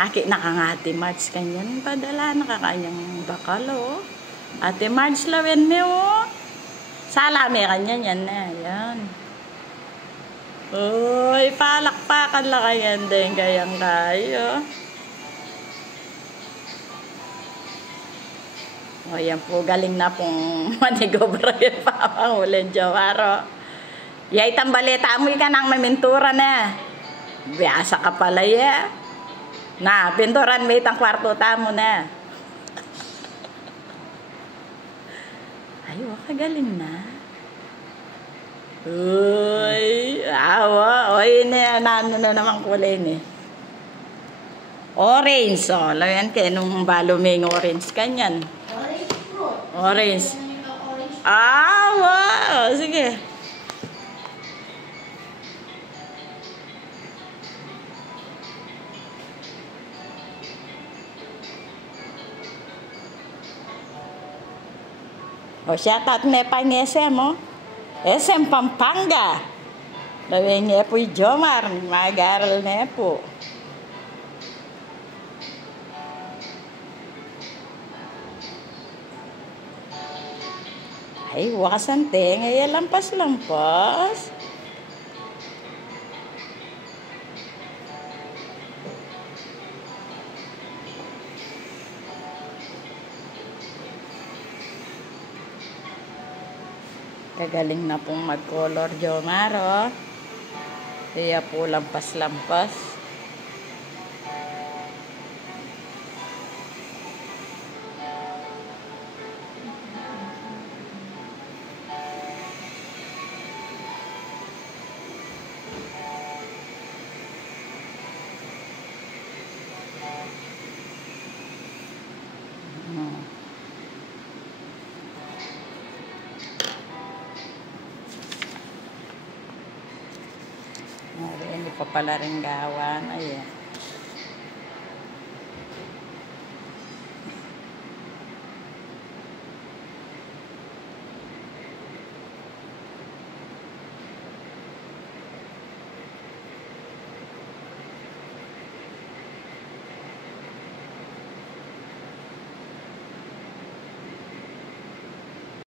Aki nakangati March kanyan padala nakakanyang bakalo. Ate March lawen me o. Sala me kanyan yan na. Yan. Uy, palakpakan lang kayan din kayang kayo. O yan po, galing na pong manigobra yung papahulin Jomaro. Yay tambaleta mo ka nang mamintura na. Biyasa ka pala ya. Na, pinturan mo itang kwarto tamo na. Ay, wakagaling na. Uy, awa. Uy, ano na naman kulay ni. Orange. O, layan kayo nung baluming orange kanyan. Orange fruit. Orange. Ah, wow. Sige. O, shoutout na pa ng SM, o. SM Pampanga. Lawin niya po yung Jomar. Mag-aaral na po. Ay, wakasante. Ngayon lampas-lampas. Kagaling na pong mag-color Jomaro. Kaya po lampas-lampas. Hindi pa pala rin gawan. Ayan.